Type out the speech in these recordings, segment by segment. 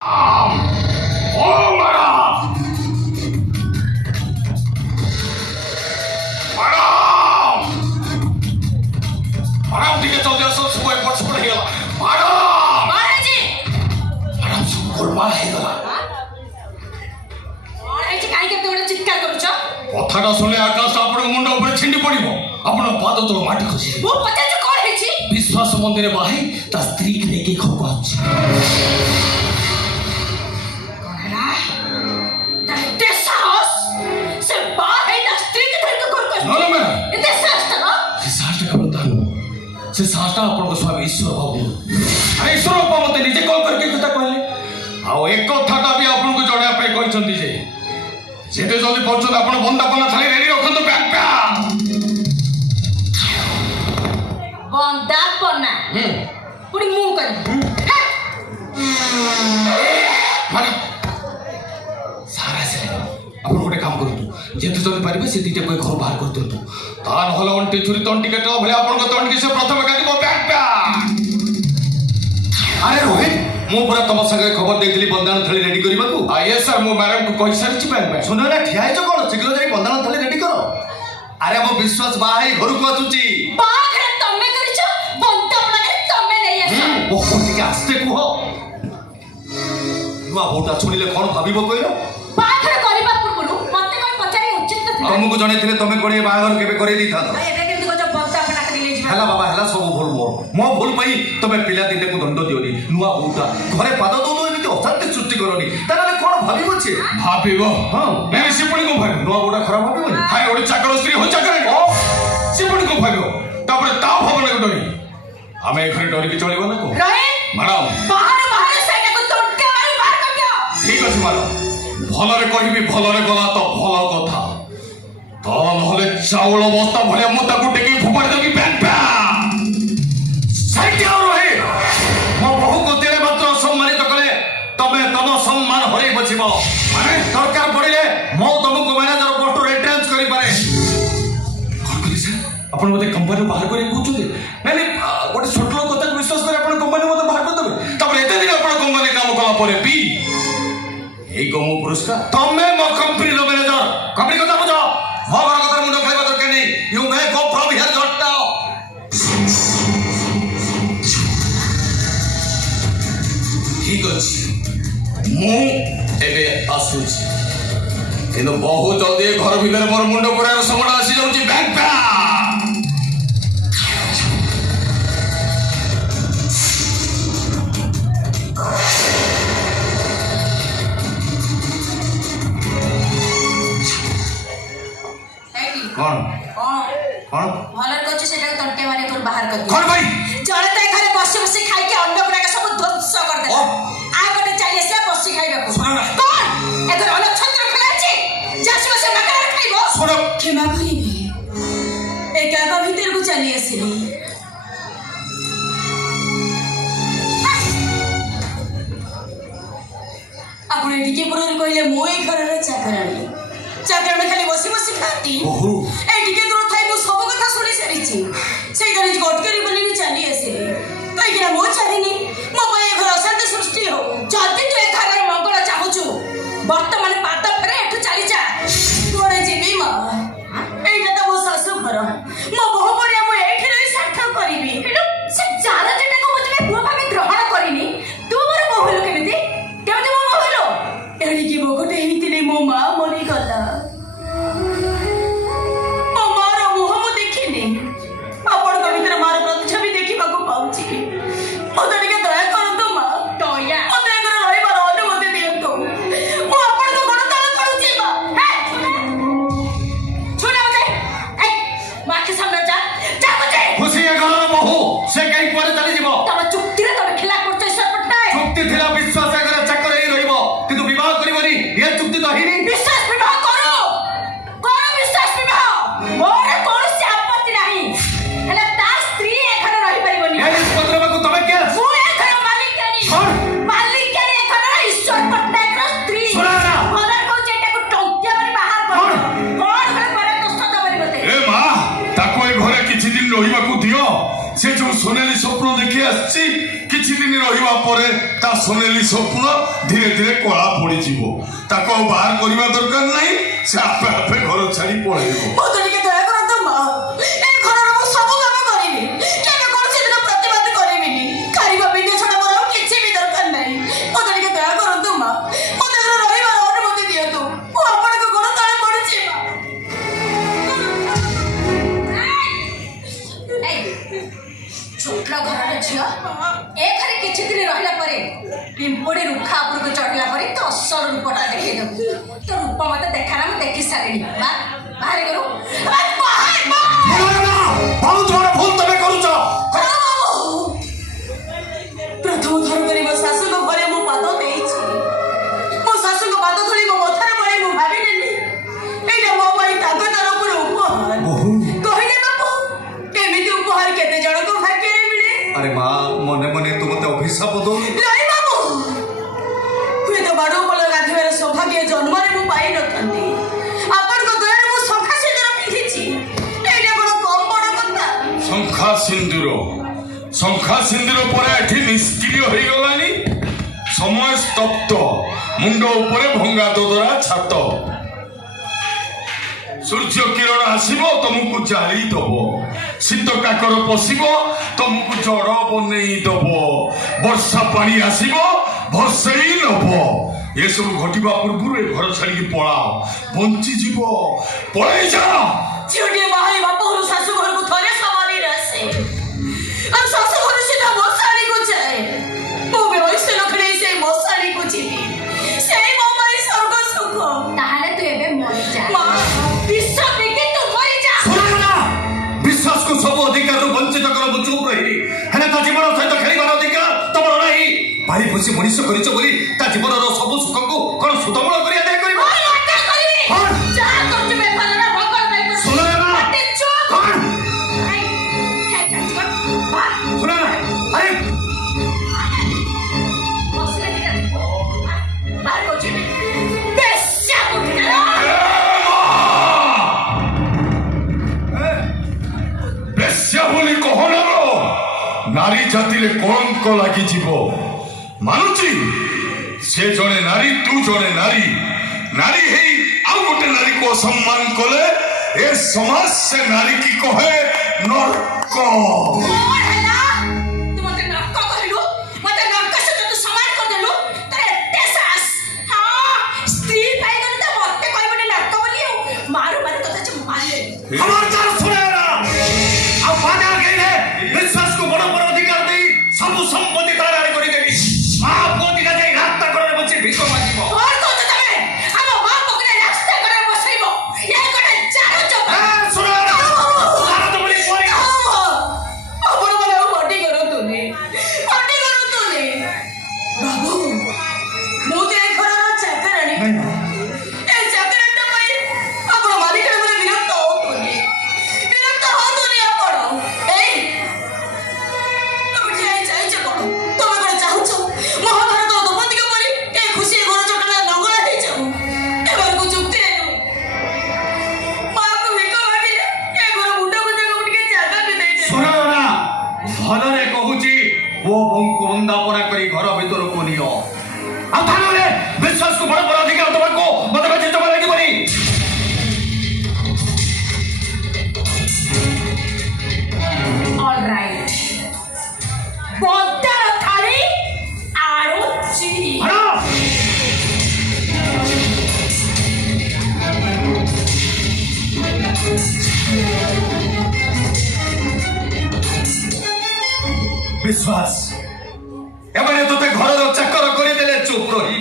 कथा शुणे आकाश आपण मुंड ऊपर छिंडी पड़ो आपण पाद तल माटी खसी विश्वास मंदिर बाहे ता स्त्री के लेके खको आछि से साहसटा आपण स्वामी ईश्वर बाबू अरे ईश्वर बाबू मते निजे कॉल करके कथा कहले आ एक कथाटा भी आपण को जणा पे कहचंती जे जेते जल्दी पहुंचो आपण बंदापना थाली रेडी रखंतो बैग पे बंदापना पुडी मु कर माने सारा से आपण गोटे काम करतु जेते जल्दी पारिबे से दीटे कोई घर बाहर कर दियंतु ता नहले ओंटी छुरी तंटी केटला भले आपण को तंटी से प्रथम काटिबो बैग पे अरे रोहित मु पूरा तम संगे खबर देइतली बंदान थाली रेडी करबा को यस सर मु मैडम को कहि सारछि बैग पे सुनो ना ठिया है जो कोन शीघ्र जाई बंदान थाली रेडी करो अरे मो विश्वास बाहाई घर को आछुची बाघरे तमे करिछ बंदापना के तमे नै आछ ओ कोटी के आस्ते को हो नुआ होटा सुनिले कोन भाबिबो कइलो बाघरे करबा पूर्वरु मते कोइ पचारी उचित न तुमको जणैथिले तमे कोणी बाहागर केबे करे दी था भाई एबे केमति कोच बंदापना करि ले हला बाबा हला सब भूल मो भूल पई तमे पिला दिने को दंड दियोनी नुआ होटा घरे पाद दो एमिति अशांति सृष्टि करनी ताले कोन भाबिबो छे भाबिबो हां मैं सिपणी को भाबिबो नुआ होटा खराब भाबिबो हाय ओडी चाकर स्त्री हो चाकर सिपणी को भाबिबो तापर ता भवन को डरी हमें घरे डरी के चलिबो ना को रहे मैडम बाहर साइड को तोड़के मारी बाहर कर दियो ठीक अछि मैडम भलरे कहिबी भलरे गला तो भल कथा तो नहले चावल बस्ता भले मु ताकू टेकी फुपाड़ देबी बैग पे साइड और रहे मो बहु को तेरे मात्र सम्मानित करे तमे तम सम्मान हरे बचिबो माने दरकार पड़िले मो तुमको मैनेजर पोस्ट रे ट्रांस करि पारे कोन करी सर अपन मते कंपनी बाहर करे कहउछते नहीं गोटे छोट लोक कथा विश्वास करे अपन कंपनी मते बाहर कर देबे तापर एते दिन अपन कंपनी काम कला परे बी ए गमो पुरस्कार तमे मो कंपनी रो मैनेजर कंपनी कथा बुझो मो घर कथा मुंड खाइबा दरकार नहीं you may go from here just now ठीक अछि मु एबे आसुछि किनो बहुत जल्दी घर भीतर मोर मुंड पुरा समय आसी जाउछि बैंक पे कौन कौन भलर कोच सेटा तंटे मारे कर बाहर कर दियो कौन भाई जड़े तो घरे बसी बसी खाई के अन्न गुड़ा के सब ध्वंस कर दे आ गोटे चली से बसी खाइबा को सुनो ना कौन एकर अलग छत्र खेलाची जासी बसे मकर खाइबो सुनो क्षमा करिबे ए काका भीतर को चली आसीली आपण एठी के पुरन कहले मोई घर रे चाकरानी चाकरानी खाली बसी बसी खाती ओहो एठी के दूर थाई मु सब कथा सुनी सारिची सेई गणेश गटकरी बोली भी चली आसीली कहि कि मो चाहिनी मो पय घर अशांति सृष्टि हो जल्दी तू ए घर मंगल चाहूछु वर्तमान पाद फेरे एठु चली जा कोरे जीबी म एटा तो मो सासु घर मो बहु बड़िया मो एठी रही सार्थक करिवि हेलो से जारा जेटा को मुझे पुआ भाबे ग्रहण करिनी तू मोर बहुलो केमिति केमिति मो बहुलो एडी की बगटे हितिले मो मां मरि गला मो मार मुह मु देखिनी आपण को भीतर मार प्रतिछवि देखिबा को पाउची मते के दया करंतो मां दया मते घर रहइबा ଏଠି ଆସିଛି କିଛି ଦିନ ରହିବା ପରେ ତା ସୁନେଲି ସ୍ୱପ୍ନ ଧୀରେ ଧୀରେ କଳା ପଡ଼ିଯିବ। ତାକୁ ଆଉ ବାହାର କରିବା ଦରକାର ନାହିଁ, ସେ ଆପେ ଆପେ ଘର ଛାଡ଼ି ପଳେଇବ। ମୋତେ ଟିକେ ଦୟା କରନ୍ତୁ ମା, ଏ ଘରର ମୁଁ ସବୁ କାମ କରିବି, କେବେ କୌଣସି ଦିନ ପ୍ରତିବାଦ କରିବିନି। ଖାଇବା ପିଇବା ଛଡ଼ା ମୋର ଆଉ କିଛି ବି ଦରକାର ନାହିଁ। ମୋତେ ଟିକେ ଦୟା କରନ୍ତୁ ମା, ମୋତେ ଘରେ ରହିବାର ଅନୁମତି ଦିଅନ୍ତୁ। ମୁଁ ଆପଣଙ୍କ ଗୋଡ଼ ତଳେ ପଡୁଛି ମା। ଛୋଟ ଘରର ଝିଅ ଏ ଘରେ କିଛି ଦିନ ରହିଲା ପରେ ପିମ୍ପୁଡ଼ି ରୁଖା ଉପରକୁ ଚଢିଲା ପରେ ତ ଅସଲ ରୂପଟା ଦେଖେଇଦେବୁ। ତ ରୂପ ମତେ ଦେଖାନା, ମୁଁ ଦେଖି ସାରିଣି। ବାହାରେ କରୁ ବହୁତ ବଡ଼ ଭୁଲ ତମେ କରୁଛ। ପ୍ରଥମ ଥର କରି ମୋ ଶାଶୁଙ୍କ ଘରେ ମୁଁ ପାଦ ଦେଇଛି। ମୋ ଶାଶୁଙ୍କ ପାଦ ଧରି ମୋ ମଥାରେ ପଡି ମୁଁ ଭାବିନେଲି ଏଇଟା ମୋ ପାଇଁ ତାଙ୍କ ତରଫରୁ ଉପହାର। କହିଲେ ବାପୁ, ଏମିତି ଉପହାର କେତେ ଜଣଙ୍କ ଭାଗ୍ୟରେ ମିଳେ। ଆରେ ମା, ମନେ ମନେ ତୁ ମତେ ଅଭିଶାପ ଦଉନୁ। ନାଇଁ ବାବୁ, ହୁଏତ ବାଡ ପୋଲ ଗାଧୋଇବାର ସୌଭାଗ୍ୟ ଜନ୍ମରେ ମୁଁ ପାଇନଥାନ୍ତି। ଆପଣଙ୍କ ଦୟାରେ ମୁଁ ଶଙ୍ଖା ସିନ୍ଦୁର ପିନ୍ଧିଛି, ଏଇଟା କଣ କମ୍ ବଡ଼ କଥା? ଶଙ୍ଖା ସିନ୍ଦୁର ପରେ ଏଠି ନିଷ୍କ୍ରିୟ ହେଇଗଲାଣି। ସମୟ ସ୍ତବ୍ଧ, ମୁଣ୍ଡ ଉପରେ ଭଙ୍ଗା ଦୋଦରା ଛାତ। ସୂର୍ଯ୍ୟ କିରଣ ଆସିବ, ତମକୁ ଜାଳି ଦବ। ଶୀତ କାକର ପଶିବ, ତମକୁ ଜଡ଼ ବନେଇ ଦବ। ବର୍ଷା ପାଣି ଆସିବ, ଭସେଇ ନବ। ଏସବୁ ଘଟିବା ପୂର୍ବରୁ ଏ ଘର ଛାଡ଼ିକି ପଳାଅ, ବଞ୍ଚିଯିବ। ପଳେଇ ଯାଅ। ଝିଅଟିଏ ବାହାରି ବାପ ଘରୁ ଶାଶୁ ଘରକୁ ଥରେ ସବାରିରେ ଆସେ, ଆଉ ଶାଶୁ ଘର ସିଧା ମଶାଣିକୁ ଯାଏ। ମୁଁ ବି ବୟସ୍କ ଲକ୍ଷଣେ ସେଇ ମଶାଣିକୁ ଯିବି, ସେଇ ମୋ ପାଇଁ ସ୍ୱର୍ଗ ସୁଖ। ତାହେଲେ ତୁ ଏବେ ମରିଯା। ମା, ବିଷ ପିକି ତୁ ମରିଯା। ବିଶ୍ୱାସକୁ ସବୁ ଅଧିକାରରୁ ବଞ୍ଚିତ କର। ମୁଁ ଚୁପ୍ ରହିବି, ହେଲେ ତା ଜୀବନ ସହିତ ଖେଳିବାର ଅଧିକାର ତମର ନାହିଁ। ପାଳି ପୋଷି ମଣିଷ କରିଛ ବୋଲି ତା ଜୀବନର ସବୁ ସୁଖକୁ କଣ ସୁଦମୂଳ କରି ଆଦାୟ କରିବ? ଯାହା କରୁଛୁ ବେପାରର ଭଗବାନ ପାଇଁ କରୁଛୁ। ଶୁଣ ନା, ପାଟି ଚୁପ୍। କଣ? ଆରେ ଶୁଣ ନା, ଆରେ ବସିଲେ ଦିଟା ବାହାର କରୁଛି ବେଶ୍ୟା କୋଠିଟା। ବେଶ୍ୟା ବୋଲି କହନା, ନାରୀ ଜାତିରେ କଳଙ୍କ ଲାଗିଯିବ। ମାନୁଛି, ସେ ଜଣେ ନାରୀ, ତୁ ଜଣେ ନାରୀ। ନାରୀ ହେଇ ଆଉ ଗୋଟେ ନାରୀକୁ ଅସମ୍ମାନ କଲେ ଏ ସମାଜ ସେ ନାରୀ କି କହେ ନର୍କ। କଣ ହେଲା? ତୁ ମତେ ନର୍କ କହିଲୁ? ମତେ ନର୍କ ସହିତ ତୁ ସମାନ କରିଦେଲୁ? ତୋର ଏତେ ସାହସ? ହଁ, ସ୍ତ୍ରୀ ପାଇଗଲେ ତ ମତେ କହିବୁନି ନର୍କ ବୋଲି। ଆଉ ମାରୁ ମାରୁ ତତେ ଯେ ମାରିଲେ। ଖବରଦାର ଶୁଣେ ନା, ଆଉ ବାଧା କହିଲେ ବିଶ୍ୱାସକୁ ବଡ଼ ବଡ଼ ଅଧିକାର ଦେଇ ସବୁ ସମ୍ପତ୍ତି ତାର ଆଡ଼େ କରିଦେବି। ମା ପୁଅ ଦିଟା ଯାଇ ରାସ୍ତା କଡ଼ରେ ବସି ଭିକ ମାଗିବ। କଣ କହୁଛ ତମେ? ଆମ ମା ପକରେ ରାସ୍ତା କଡ଼ରେ ବସେଇବ? ଏ ଗୋଟେ ଚାରୁଚ। ଶୁଣ ନା, ଭାରତ ବୋଲି କୁଆଡ଼େ ଆପଣ ମାନେ ଆଉ ପାଟି କରନ୍ତୁନି, ପାଟି କରନ୍ତୁନି। ବାବୁ, ମୁଁ ତ ଏ ଘରର ଚାକରାଣୀ। ଏ ଚାକରାଣୀଟା ପାଇଁ ଆପଣ ମାଲିକରେ ମାନେ ବିରକ୍ତ ହଉନ୍ତୁନି, ବିରକ୍ତ ହଉନ୍ତୁନି ଆପଣ। ଏଇ ତମେ ଠିଆ ହେଇ ଚାହିଁଛ କଣ? ତମେ କଣ ଚାହୁଁଛ ମହାଭାରତ ଦ୍ରୌପଦୀଙ୍କ ପରି ଏ ଖୁସି ଘର ଚଟଣା ନଙ୍ଗଳା ହେଇଯାଉ? ଏମାନଙ୍କୁ ଯୁକ୍ତିରେ ନୁହେଁ, ମାଆକୁ ଭିକ ମାଗିଲେ ଏ ଘର ମୁଣ୍ଡକୁ ଯାକୁ ଟିକେ ଜାଗା ବି ଦେଇଦେବେ। ଶୁଣ ନା, ଭଲରେ କହୁଛି, ପୁଅ ବୋଉଙ୍କୁ ବନ୍ଦାପନା କରି ଘର ଭିତରକୁ ନିଅ। ଆଉ ତାହେଲେ ବିଶ୍ୱାସକୁ ବଡ଼ ବଡ଼ ଅଧିକାର ଦେବାକୁ ମତେ ବେଶୀ ସମୟ ଲାଗିବନି। All right. ବନ୍ଦାର ଥାଳି ଆଣୁଛି। ବିଶ୍ୱାସ, ଏମାନେ ତୋତେ ଘରର ଚାକର କରିଦେଲେ ଚୁପ୍ ରହି।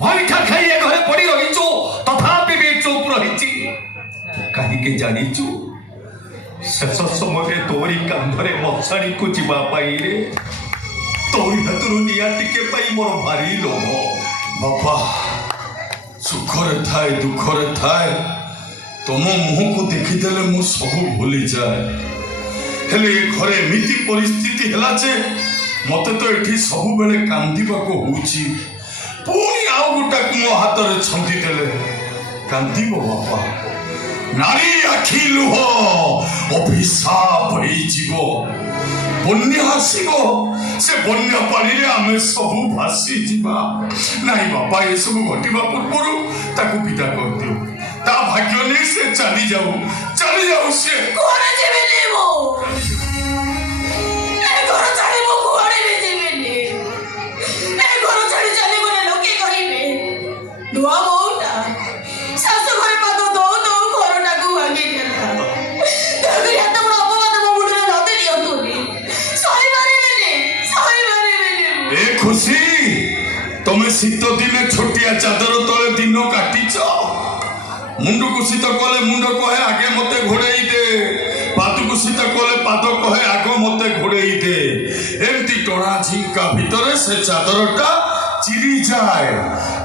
ପରୀକ୍ଷା ଖାଇ ଏ ଘରେ ପଡ଼ି ରହିଛୁ, ତଥାପି ବି ଚୁପ୍ ରହିଛି। କାହିଁକି ଜାଣିଛୁ? ଶେଷ ସମୟରେ ତୋରି କାନ୍ଧରେ ମଶାଣିକୁ ଯିବା ପାଇଁ ରେ, ତୋରି ହାତରୁ ନିଆଁ ଟିକେ ପାଇଁ ମୋର ଭାରି ଲୋଭ। ବାପା, ସୁଖରେ ଥାଏ ଦୁଃଖରେ ଥାଏ, ତମ ମୁହଁକୁ ଦେଖିଦେଲେ ମୁଁ ସବୁ ଭୁଲିଯାଏ। ହେଲେ ଏ ଘରେ ଏମିତି ପରିସ୍ଥିତି ହେଲା ଯେ ମତେ ତ ଏଠି ସବୁବେଳେ କାନ୍ଦିବାକୁ ହଉଛି। ପୁଣି ଆଉ ଗୋଟାକୁ ମୋ ହାତରେ ଛନ୍ଦି ଦେଲେ କାନ୍ଦିବ ବାପା। ନାରୀ ଆଖି ଲୁହ ଅଭିଶାପ ହେଇଯିବ। ବନ୍ୟା ଆସିବ ସେ ବନ୍ୟା ପାଣିରେ ଆମେ ସବୁ ଭାସିଯିବା। ନାଇଁ ବାପା, ଏସବୁ ଘଟିବା ପୂର୍ବରୁ ତାକୁ ବିଦା କରିଦିଅ। ତା ଭାଗ୍ୟ ନେଇ ସେ ଚାଲିଯାଉ ସେ। କୁଆଡ଼େ ଯିବିନି ମୁଁ, ଏ ଘର ଛାଡ଼ି ମୁଁ କୁଆଡ଼େ ବି ଯିବିନି। ଏ ଘର ଛାଡ଼ି ଚାଲିଗଲେ ଲୋକେ କହିବେ ନୂଆ ବୋହୁଟା ଶାଶୁ ଘରେ ପାଦ ଦଉ ଦଉ ଘରଟାକୁ ଭାଙ୍ଗିଦେଲା। ତେଣୁକରି ଏତେ ବଡ଼ ଅପବାଦ ମୋ ମୁଣ୍ଡରେ ଲଦି ଦିଅନ୍ତୁନି। ସହିପାରିବିନି। ଏ ଖୁସି, ତମେ ଶୀତ ଦିନେ ଛୋଟିଆ ଚାଦର ତଳେ ଦିନ କାଟିଛ। ମୁଣ୍ଡକୁ ଶୀତ କଲେ ମୁଣ୍ଡ କହେ ଆଗେ ମତେ ଘୋଡେଇ ଦେ, ପାଦକୁ ଶୀତ କଲେ ପାଦ କହେ ଆଗ ମତେ ଘୋଡେଇ ଦେ। ଏମିତି ଟଣା ଝିଙ୍କା ଭିତରେ ସେ ଚାଦରଟା ଚିରି ଯାଏ।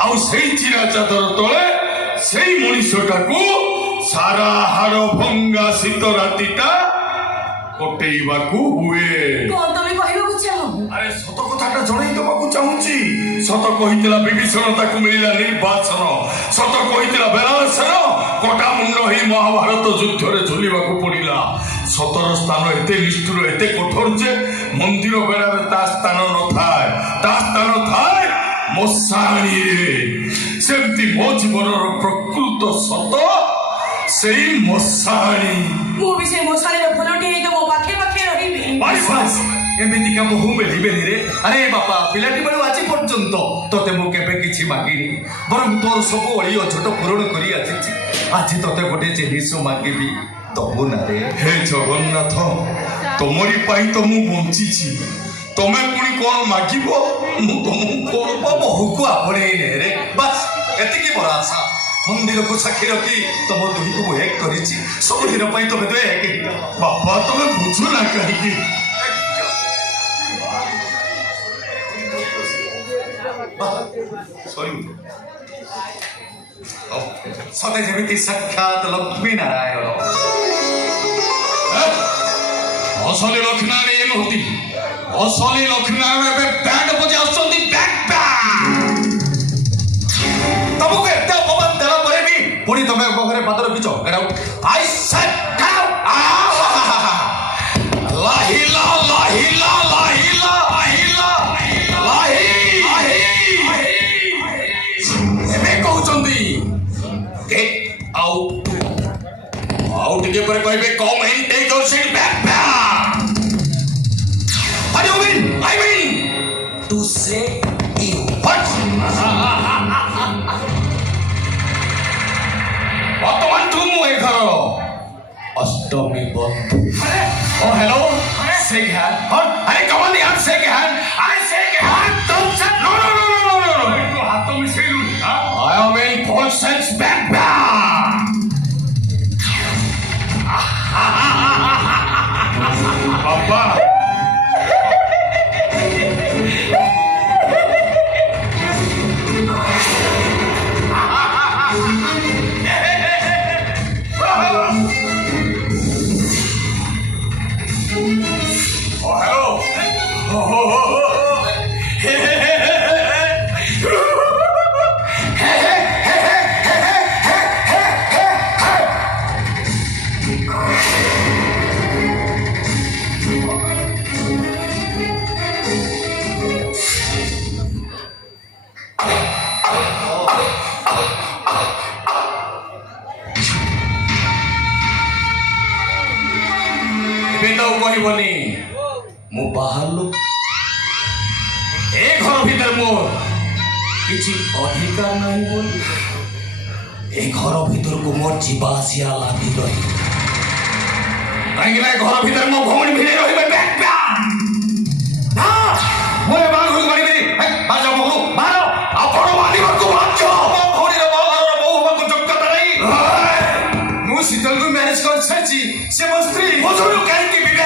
ଆଉ ସେଇ ଚିରା ଚାଦର ତଳେ ସେଇ ମଣିଷଟାକୁ ସାରା ହାଡ଼ ଭଙ୍ଗା ଶୀତ ରାତିଟା କଟେଇବାକୁ ହୁଏ। କଣ ତମେ କହିବାକୁ ଚାହଁ? ଆରେ ସତ କଥାଟା ଜଣେଇ ଦେବାକୁ ଚାହୁଁଛି। ସତ କହିଥିଲା ବିଭୀଷଣ, ତାକୁ ମିଳିଲା ନିର୍ବାସନ। ସତ କହିଥିଲା ବେଲାସନ, କଟା ମୁଣ୍ଡ ହେଇ ମହାଭାରତ ଯୁଦ୍ଧରେ ଝୁଲିବାକୁ ପଡ଼ିଲା। ସତର ସ୍ଥାନ ଏତେ ନିଷ୍ଠୁର, ଏତେ କଠୋର ଯେ ମନ୍ଦିର ବେଳାରେ ତା ସ୍ଥାନ ନଥାଏ। ତା ସ୍ଥାନ ଥାଏ ମଶାଣିରେ। ସେମିତି ମୋ ଜୀବନର ପ୍ରକୃତ ସତ ସେଇ ମଶାଣି। ମୁଁ ବି ସେ ମଶାଣିର ଫୁଲଟି ହେଇ ମୋ ପାଖେ ପାଖେ ରହିବି। ଏମିତିକା ବୋହୁ ମିଳିବେନି ରେ। ଆରେ ବାପା, ପିଲାଟି ବେଳୁ ଆଜି ପର୍ଯ୍ୟନ୍ତ ତତେ ମୁଁ କେବେ କିଛି ମାଗିନି, ବରଂ ତୋର ସବୁ ଅଳି ଅଝଟ ପୂରଣ କରି ଆସିଛି। ଆଜି ତତେ ଗୋଟେ ଜିନିଷ ମାଗିବି, ଦବୁ ନା ରେ? ହେ ଜଗନ୍ନାଥ, ତମରି ପାଇଁ ତ ମୁଁ ବଞ୍ଚିଛି। ତମେ ପୁଣି କଣ ମାଗିବ? ମୁଁ ତମକୁ କଣ ମୋ ବୋହୁକୁ ଆପଣେଇ ନେ ରେ, ବାସ୍ ଏତିକି ମୋର ଆଶା। ମନ୍ଦିରକୁ ସାକ୍ଷୀ ରଖି ତମ ଦୁହିଁକୁ ମୁଁ ଏକ କରିଛି। ସବୁଦିନ ପାଇଁ ତମେ ତ ଏକ ହେଇଯାଅ। ବାପା, ତମେ ବୁଝୁନା କାହିଁକି? ସତେ ଯେମିତି ସାକ୍ଷାତ ଲକ୍ଷ୍ମୀ ନାରାୟଣ। ଅସଲି ଲକ୍ଷ୍ମୀନାରାୟଣ ଇଏ ନୁହନ୍ତି। ଅସଲି ଲକ୍ଷ୍ମୀନାରାୟଣ ଏବେ ବ୍ୟାଣ୍ଡ ବଜାଇ ଆସୁଛନ୍ତି। ତମକୁ ଏତେ ଅପମାନ ଦେଲା ପରେ ବି ପୁଣି ତମେ ମୋ ଘରେ ପାଦ ରଖିଛ। I said down. Lahila, lahila, lahila, lahila, lahi. ଏବେ କହୁଛନ୍ତି get out. ଆଉ ଟିକେ ପରେ କହିବେ come in, take your seat back. What do you mean? I mean to say you. What? ବର୍ତ୍ତମାନ ତୁ ମୁଁ ଏ ଘରର ଅଷ୍ଟମୀ ବନ୍ଧୁ। ଓ ହ୍ୟାଲୋ, shake hand. ଆରେ come on yaar, shake hand. I shake hand. Don't say no. ତୁ ହାତ ମିଶେଇଲୁନି। I am in full sense back. ବାପା, କହିବନି ମୁଁ ବାହାରିଲୁ। ଏ ଘର ଭିତରେ ମୋର କିଛି ଅଧିକାର ନାହିଁ ବୋଲି ଏ ଘର ଭିତରକୁ ମୋର ଯିବା ଆସିବା ଲାଗି ରହି। କାହିଁକି ନା ଏ ଘର ଭିତରେ ମୋ ଭଉଣୀ ଭିତରେ ରହିବେ। ମୁଁ ଏ ବାହାଘରକୁ ମାରିବିନି। ଆପଣ ମାରିବାକୁ ବାଧ୍ୟ। ମୋ ଭଉଣୀର ବାହାଘରର ବୋହୁ ହବାକୁ ଯୋଗ୍ୟତା ନାହିଁ। ମୁଁ ଶୀତଲକୁ ମ୍ୟାରେଜ କରିସାରିଛି, ସେ ମୋ ସ୍ତ୍ରୀ। ବୁଝୁନୁ କାହିଁକି ବିବେକ?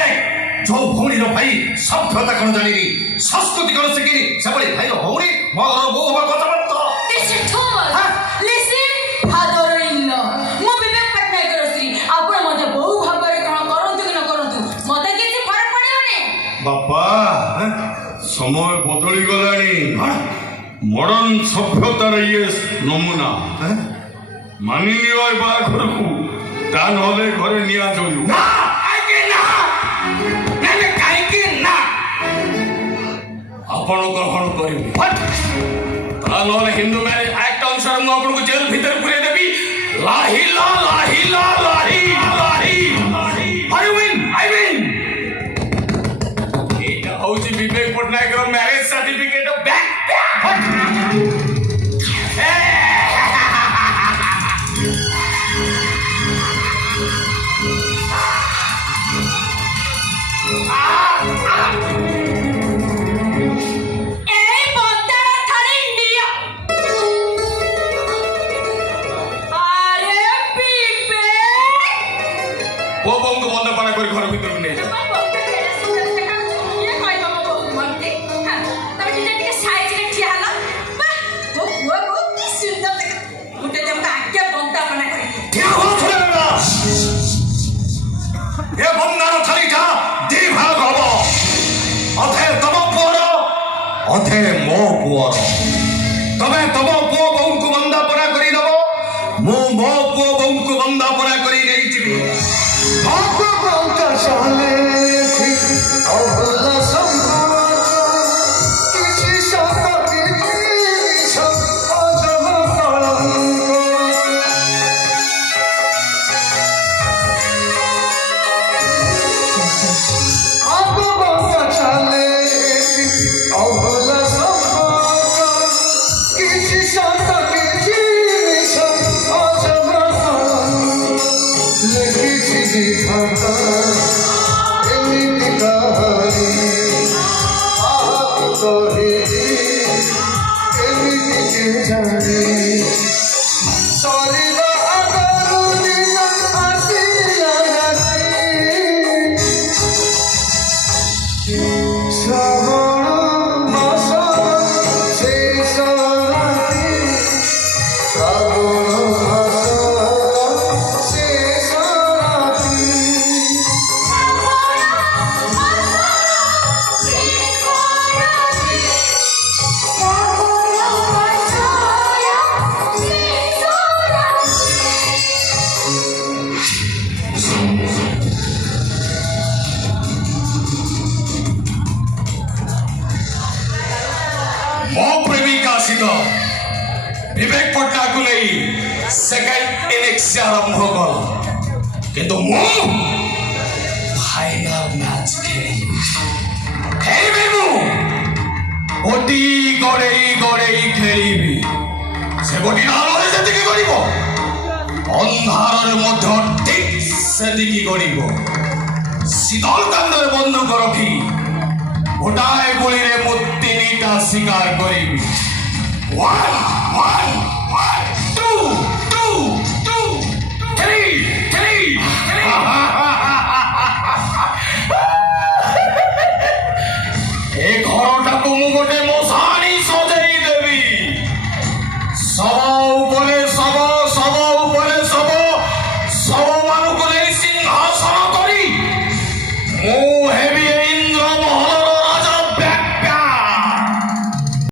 ଯୋଉ ଭଉଣୀର ଭାଇ ସଭ୍ୟତା କଣ ଜାଣିନି, ସଂସ୍କୃତି କଣ ଶିଖିନି, ସେଭଳି ଭାଇର ଭଉଣୀ ମୋ ଘର ବୋହୁ ହବା କଥାବାର୍ତ୍ତା। Listen, Thomas. Listen, father-in-law. ମୁଁ ବିବେକ ପଟ୍ଟନାୟକର ସ୍ତ୍ରୀ। ଆପଣ ମୋତେ ବୋହୁ ଭାବରେ ଗ୍ରହଣ କରନ୍ତୁ କି ନ କରନ୍ତୁ, ମୋତେ କିଛି ଫରକ ପଡ଼ିବନି। ବାପା, ସମୟ ବଦଳି ଗଲାଣି। ମଡର୍ଣ୍ଣ ସଭ୍ୟତାର ଇଏ ନମୁନା। ମାନିନିଅ ଏ ବାହାଘରକୁ, ତା ନହେଲେ ଘରେ ନିଆଁ ଜଳିବ। କାହିଁକି ନା ଆପଣ ଗ୍ରହଣ କରିବେ ତା ନହେଲେ ହିନ୍ଦୁ ମ୍ୟାରେଜ ଆକ୍ଟ ଅନୁସାରେ ମୁଁ ଆପଣଙ୍କୁ ଜେଲ ଭିତରେ ପୁରେଇ ଦେବି ଲାହିଲା ଲାହିଲା ଲାହି ଲାହି I win ଏଇଟା ହଉଛି ବିବେକ ପଟ୍ଟନାୟକର ମ୍ୟାରେଜ ସାର୍ଟିଫିକେଟ ବ୍ୟାକ୍ এই বন্দারা থানে নিয়া আরে বিবে ପୁଅ ବୋଉଙ୍କୁ ବନ୍ଦ ପାଳା କରି ଘର ଭିତରକୁ ନେଇଯାଅ তোমার বউটা কেডা সুন্দর দেখাউছো ইয়ে কইবা মো বউ মতে হ্যাঁ তবে নিজে টিকে সাইজ রে ঠিয়া হলা বাহ ও ও ও কি সুন্দর দেখা উঠে যেমন আগে বন্দা বানা করে ଠିଆ ହୁଅ ଛୁଆଗୁଡ଼ା। ଏ ବନ୍ଦାର ଥାଳିଟା ଦି ଭାଗ ହବ ଅଧେ ତମ ପୁଅର ଅଧେ ମୋ ପୁଅର ତମେ ତମ ପୁଅ ବୋଉଙ୍କୁ ବନ୍ଦାପନା କରିଦବ ମୁଁ ମୋ ପୁଅ ବୋଉଙ୍କୁ ବନ୍ଦାପନା କରି ନେଇଯିବି ମୋ ପ୍ରେମିକା ସହିତ ବିବେକ ପଟ୍ଟନାୟକକୁ ନେଇ ସେକେଣ୍ଡ ଇନିଂସ ଆରମ୍ଭ କଲା କିନ୍ତୁ ମୁଁ ଫାଇନାଲ ମ୍ୟାଚ ଖେଳିବି ମୁଁ ଗୋଟି ଗଡ଼େଇ ଗଡ଼େଇ ଖେଳିବି ସେ ଗୋଟି ନାଳରେ ଯେତିକି ଗଡ଼ିବ ଅନ୍ଧାରରେ ମଧ୍ୟ ଠିକ୍ ସେତିକି ଗଡ଼ିବ ଶୀତଳ କାନ୍ଦରେ ବନ୍ଧୁକ ରଖି ଗୋଟାଏ ଗୁଳିରେ ମୁଁ ତିନିଟା ଶିକାର କରିବି